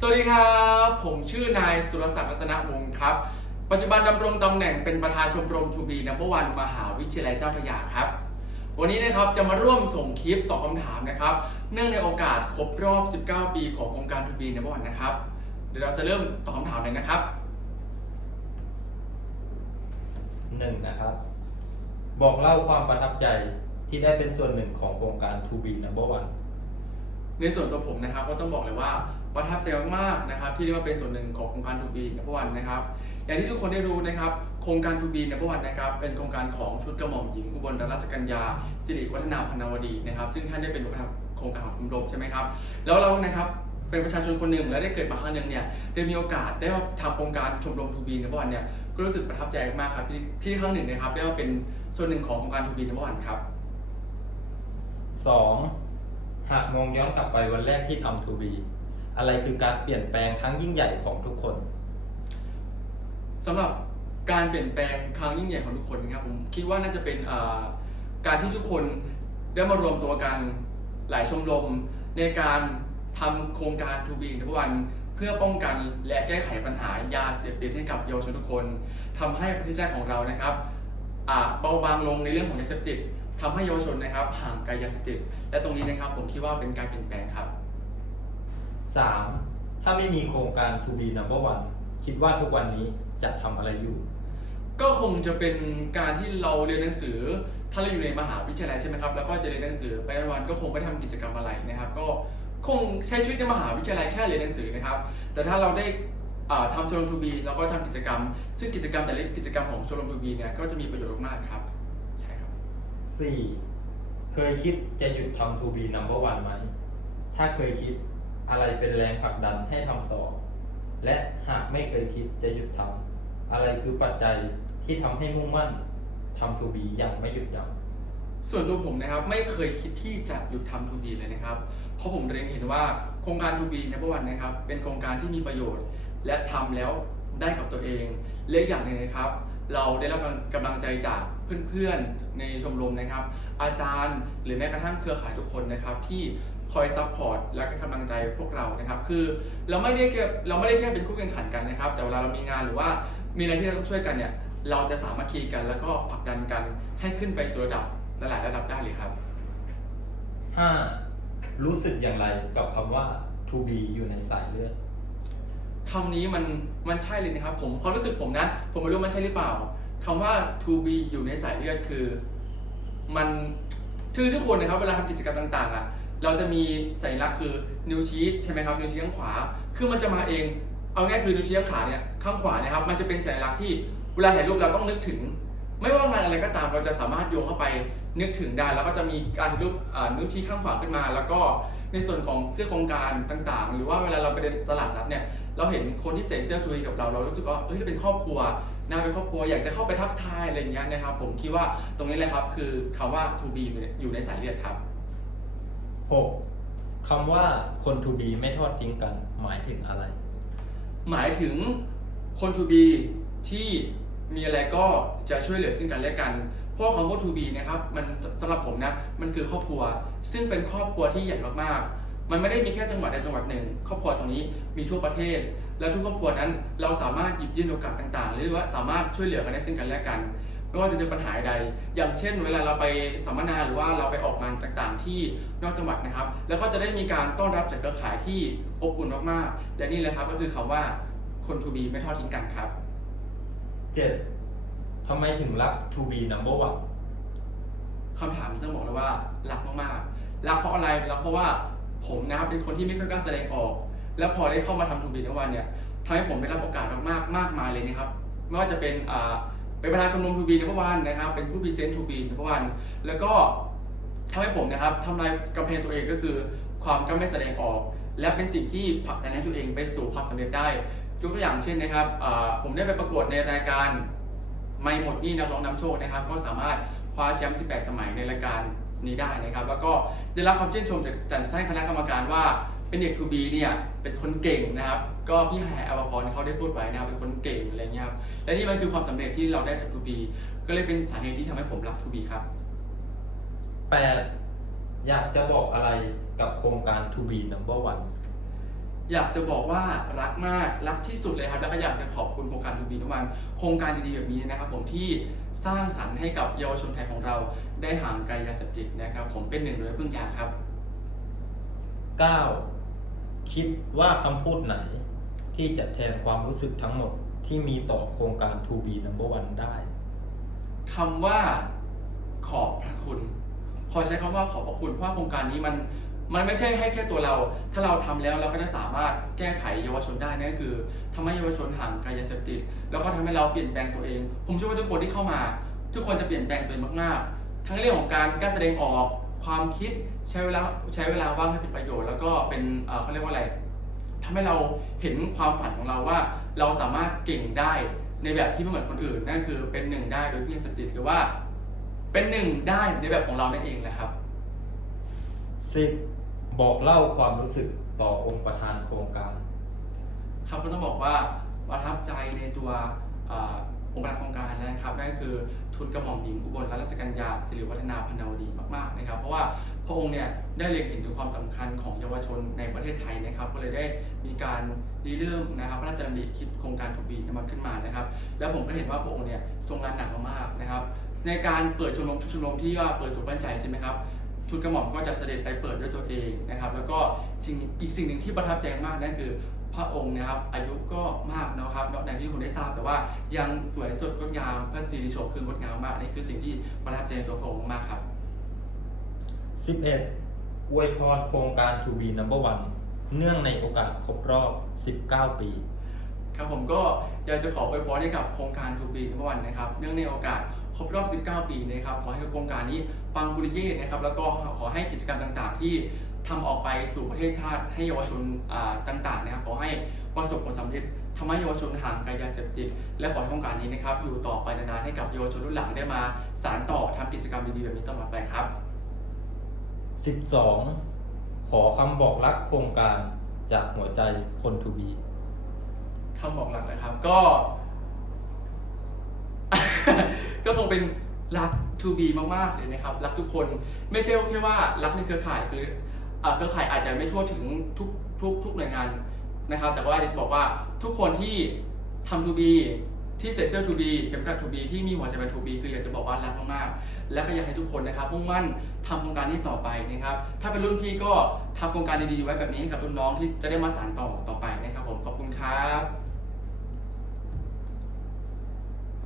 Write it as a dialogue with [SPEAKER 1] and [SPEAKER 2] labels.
[SPEAKER 1] สวัสดีครับ ผมชื่อนายสุรศักดิ์รัตนวงศ์ครับ ปัจจุบันดำรงตำแหน่งเป็นประธานชมรมทูบีนัมเบอร์วันมหาวิทยาลัยเจ้าพระยาครับ วันนี้นะครับจะมาร่วมส่งคลิปตอบคำถามนะครับ เนื่องในโอกาสครบรอบ 19 ปีของโครงการทูบีนัมเบอร์วันนะครับ เดี๋ยวเราจะเริ่มตอบคำถามเลยนะครับ
[SPEAKER 2] หนึ่งนะครับ บอกเล่าความประทับใจที่ได้เป็นส่วนหนึ่งของโครงการ To Be Number One
[SPEAKER 1] ในส่วนตัวผมนะครับก็ต้องบอกเลยว่า ประทับใจมากๆนะครับที่ได้มาเป็นส่วนหนึ่งของโครงการทูบีนับวันนะครับอย่างที่ทุกคนได้รู้นะครับโครงการทูบีนับวันนะครับเป็นโครงการของชุดกระหม่อมหญิงอุบลรัตนราชกัญญาสิริวัฒนาพนาวดีนะครับซึ่งท่านได้เป็นประธานโครงการของชมรมใช่ไหมครับแล้วเรานะครับเป็นประชาชนคนหนึ่งและได้เกิดมาครั้งหนึ่งเนี่ยได้มีโอกาสได้มาทำโครงการชมรมทูบีนับวันเนี่ยก็รู้สึกประทับใจมากครับที่ที่ครั้งหนึ่งนะครับได้มาเป็นส่วนหนึ่งของโครงการทูบีนับวันครับ
[SPEAKER 2] 2. หากมองย้อนกลับไปวันแรกที่ทำ To Be อะไรคือการเปลี่ยนแปลงครั้งยิ่งใหญ่ของทุกคน
[SPEAKER 1] สำหรับการเปลี่ยนแปลงครั้งยิ่งใหญ่ของทุกคนนะครับผมคิดว่าน่าจะเป็นการที่ทุกคนได้มารวมตัวกันหลายชมรมในการทำโครงการทูบีนทุกวันเพื่อป้องกันและแก้ไขปัญหายาเสพติดให้กับเยาวชนทุกคนทำให้ประเทศชาติของเรานะครับเบาบางลงในเรื่องของยาเสพติดทำให้เยาวชนนะครับห่างไกลยาเสพติดและตรงนี้นะครับผมคิดว่าเป็นการเปลี่ยนแปลงครับ
[SPEAKER 2] 3. ถ้าไม่มีโครงการ To Be Number One คิดว่าทุกวันนี้จะทำอะไรอยู่
[SPEAKER 1] ก็คงจะเป็นการที่เราเรียนหนังสือ ถ้าเราอยู่ในมหาวิทยาลัยใช่ไหมครับ แล้วก็จะเรียนหนังสือไปวันๆก็คงไม่ได้ทำกิจกรรมอะไรนะครับ ก็คงใช้ชีวิตในมหาวิทยาลัยแค่เรียนหนังสือนะครับ แต่ถ้าเราได้อ่าทำชมรมทูบีแล้วก็ทำกิจกรรม ซึ่งกิจกรรมแต่ละกิจกรรมของชมรมทูบีเนี่ยก็จะมีประโยชน์มากๆครับ ใช่ครับ
[SPEAKER 2] 4. เคยคิดจะหยุดทำ To Be Number One ไหม ถ้าเคยคิด อะไรเป็นแรงผลักดันให้ทำต่อ และหากไม่เคยคิดจะหยุดทำอะไรคือปัจจัยที่ทำให้มุ่งมั่นทำ To Be อย่างไม่หยุดยั้ง
[SPEAKER 1] ส่วนตัวผมนะครับไม่เคยคิดที่จะหยุดทำทูบีเลยนะครับ เพราะผมเรียนเห็นว่าโครงการทูบีในประวันนะครับ เป็นโครงการที่มีประโยชน์ และทำแล้วได้กับตัวเองและอีกอย่างหนึ่งนะครับ เราได้รับกำลังใจจากเพื่อนๆในชมรมนะครับ อาจารย์หรือแม้กระทั่งเครือข่ายทุกคนนะครับ ที่ คอยซัพพอร์ตและให้กำลังใจพวกเรานะครับ คือเราไม่ได้แค่เราไม่ได้แค่เป็นคู่แข่งขันกันนะครับ แต่เวลาเรามีงานหรือว่ามีอะไรที่เราต้องช่วยกันเนี่ย เราจะสามัคคีกันแล้วก็ผลักดันกันให้ขึ้นไปสู่ระดับหลายๆระดับได้เลยครับ
[SPEAKER 2] 5. รู้สึกอย่างไรกับคำว่า To Be อยู่ในสายเลือด
[SPEAKER 1] คำนี้มันมันใช่เลยนะครับ ผมความรู้สึกผมนะ ผมไม่รู้มันใช่หรือเปล่าคำว่า to be อยู่ในสายเลือดคือ มันคือทุกคนนะครับ เวลาทำกิจกรรมต่าง ๆอะ เราจะมีสัญลักษณ์คือนิ้วชี้ใช่ไหมครับนิ้วชี้ข้างขวา คือมันจะมาเอง เอาง่ายคือนิ้วชี้ข้างขวาเนี่ยข้างขวาเนะครับมันจะเป็นสัญลักษณ์ที่เวลาถ่ายรูปเราต้องนึกถึง ไม่ว่างานอะไรก็ตามเราจะสามารถโยงเข้าไปนึกถึงได้แล้วก็จะมีการถ่ายรูปนิ้วชี้ข้างขวาขึ้นมา แล้วก็ในส่วนของเสื้อโครงการต่างๆ หรือว่าเวลาเราไปเดินตลาดนัดเนี่ยเราเห็นคนที่ใส่เสื้อทูบีกับเราเรารู้สึกว่าเอ้ยจะเป็นครอบครัวน่าเป็นครอบครัวอยากจะเข้าไปทักทายอะไรอย่างเงี้ยนะครับผมคิดว่าตรงนี้แหละครับคือคำว่า to be อยู่ในสายเลือดครับ
[SPEAKER 2] 6. คำว่าคน To Be ไม่ทอดทิ้งกัน หมายถึงอะไร
[SPEAKER 1] หมายถึงคน to be ที่มีอะไรก็จะช่วยเหลือซึ่งกันและกัน เพราะคำว่า to be นะครับ มันสำหรับผมนะ มันคือครอบครัว ซึ่งเป็นครอบครัวที่ใหญ่มากๆ มันไม่ได้มีแค่จังหวัดใดจังหวัดหนึ่ง ครอบครัวตรงนี้มีทั่วประเทศ และทุกครอบครัวนั้น เราสามารถหยิบยื่นโอกาสต่างๆ หรือว่าสามารถช่วยเหลือกันได้ซึ่งกันและกัน ไม่ว่าจะเจอปัญหาใด อย่างเช่น เวลาเราไปสัมมนาหรือว่าเราไปออกงานต่างๆที่นอกจังหวัดนะครับ แล้วก็จะได้มีการต้อนรับจากเครือข่ายที่อบอุ่นมากๆ และนี่แหละครับก็คือคำว่าคนทูบีไม่ทอดทิ้งกันครับ
[SPEAKER 2] 7. ทำไมถึงรัก To Be Number One
[SPEAKER 1] คำถามนี้ต้องบอกเลยว่ารักมากๆ รักเพราะอะไร รักเพราะว่าผมนะครับเป็นคนที่ไม่ค่อยกล้าแสดงออก แล้วพอได้เข้ามาทำทูบีนวันเนี่ยทำให้ผมได้รับโอกาสมากๆ มากมายเลยนะครับ ไม่ว่าจะเป็นอ่า เป็นประธานชมรมทูบีในเมื่อวันนะครับ เป็นผู้พรีเซนต์ทูบีในเมื่อวันแล้วก็ทำให้ผมนะครับทำลายกำแพงตัวเองก็คือ ความกล้าไม่แสดงออก และเป็นสิ่งที่ผลักดันให้ตัวเองไปสู่ความสำเร็จได้ยกตัวอย่างเช่นนะครับผมได้ไปประกวดในรายการไม่หมดนี่นักร้องนำโชคนะครับ ก็สามารถคว้าแชมป์ 18 สมัยในรายการนี้ได้นะครับ แล้วก็ได้รับความชื่นชมจากจากท่านคณะกรรมการว่า เป็นเด็กทูบีเนี่ยเป็นคนเก่งนะครับ ก็พี่แหอภพรเขาได้พูดไว้นะครับเป็นคนเก่งอะไรเงี้ยครับและนี่มันคือความสำเร็จที่เราได้จากทูบีก็เลยเป็นสาเหตุที่ทำให้ผมรักทูบีครับ
[SPEAKER 2] 8. อยากจะบอกอะไรกับโครงการ To Be Number One
[SPEAKER 1] อยากจะบอกว่ารักมากรักที่สุดเลยครับ แล้วก็อยากจะขอบคุณโครงการทูบีทุกวันโครงการดีๆแบบนี้นะครับ ผมที่สร้างสรรค์ให้กับเยาวชนไทยของเราได้ห่างไกลยาเสพติดนะครับ ผมเป็นหนึ่งในพึ่งยาครับ
[SPEAKER 2] 9. คิดว่าคำพูดไหน ที่จะแทนความรู้สึกทั้งหมดที่มีต่อโครงการ To be number one ได้
[SPEAKER 1] คำว่าขอบพระคุณ ขอใช้คำว่าขอบพระคุณเพราะว่าโครงการนี้มันมันไม่ใช่ให้แค่ตัวเรา ถ้าเราทำแล้วเราก็จะสามารถแก้ไขเยาวชนได้นั่นก็คือทำให้เยาวชนห่างไกลยาเสพติด แล้วก็ทำให้เราเปลี่ยนแปลงตัวเอง ผมเชื่อว่าทุกคนที่เข้ามา ทุกคนจะเปลี่ยนแปลงตัวเองมากๆ ทั้งเรื่องของการกล้าแสดงออก ความคิดใช้เวลาใช้เวลาว่างให้เป็นประโยชน์ แล้วก็เป็นเอ่อเขาเรียกว่าอะไรทำให้เราเห็นความฝันของเราว่าเราสามารถเก่งได้ในแบบที่ไม่เหมือนคนอื่น นั่นคือเป็นหนึ่งได้โดยไม่มีสติหรือว่าเป็นหนึ่งได้ในแบบของเรานั่นเองแหละครับ
[SPEAKER 2] 10. บอกเล่าความรู้สึกต่อองค์ประธานโครงการ
[SPEAKER 1] ครับก็ต้องบอกว่าประทับใจในตัวเอ่อองค์ประธานโครงการนะครับนั่นก็คือ ทุนกระหม่อมหญิงอุบลรัตนราชกัญญาสิริวัฒนาพนาวดีมากๆนะครับ เพราะว่าพระองค์เนี่ยได้เล็งเห็นถึงความสำคัญของเยาวชนในประเทศไทยนะครับ ก็เลยได้มีการริเริ่มนะครับพระราชดำริคิดโครงการทูบีนำมาขึ้นมานะครับ แล้วผมก็เห็นว่าพระองค์เนี่ยทรงงานหนักมากๆนะครับ ในการเปิดชมรมทุกชมรมที่ว่าเปิดสุขบันใจใช่ไหมครับทุนกระหม่อมก็จะเสด็จไปเปิดด้วยตัวเองนะครับ แล้วก็สิ่งอีกสิ่งหนึ่งที่ประทับใจมากนั่นคือ พระองค์นะครับ อายุก็มากเนาะครับอย่างที่คุณได้ทราบแต่ว่ายังสวยสดงดงามพระสิริโฉมคืองดงามมากนี่คือสิ่งที่ประทับใจในตัวพระองค์มากครับ
[SPEAKER 2] 11. อวยพรโครงการ To be number one เนื่องในโอกาสครบรอบ 19 ปี
[SPEAKER 1] ครับผมก็อยากจะขออวยพรให้กับโครงการทูบีนวันนะครับ เนื่องในโอกาสครบรอบ 19 ปีนะครับ ขอให้โครงการนี้ปังบุริเย่นะครับ แล้วก็ขอให้กิจกรรมต่างๆ ที่ ทำออกไปสู่ประเทศชาติให้เยาวชนอ่าต่างๆนะครับขอให้ประสบผลสำเร็จทำให้เยาวชนห่างไกลยาเสพติด และขอให้โครงการนี้นะครับ อยู่ต่อไปนานๆให้กับเยาวชนรุ่นหลังได้มาสานต่อทำกิจกรรมดีๆแบบนี้ตลอดไปครับ
[SPEAKER 2] 12. ขอคำบอกรักโครงการจากหัวใจคน To be
[SPEAKER 1] คำบอกหลักเลยครับก็ ก็คงเป็นรัก to be มากๆเลยนะครับ รักทุกคนไม่ใช่แค่ว่ารักในเครือข่ายคืออ่า เครือข่ายอาจจะไม่ทั่วถึงทุกทุกทุกหน่วยงานนะครับ แต่ว่าจะบอกว่าทุกคนที่ทำทูบีที่เซ็นเซอร์ทูบีเข็มขัดทูบีที่มีหัวใจเป็นทูบีคืออยากจะบอกว่ารักมากๆ และก็อยากให้ทุกคนนะครับมุ่งมั่นทำโครงการนี้ต่อไปนะครับ ถ้าเป็นรุ่นพี่ก็ทำโครงการดีๆไว้แบบนี้ให้กับรุ่นน้องที่จะได้มาสานต่อต่อไปนะครับผมขอบคุณครับ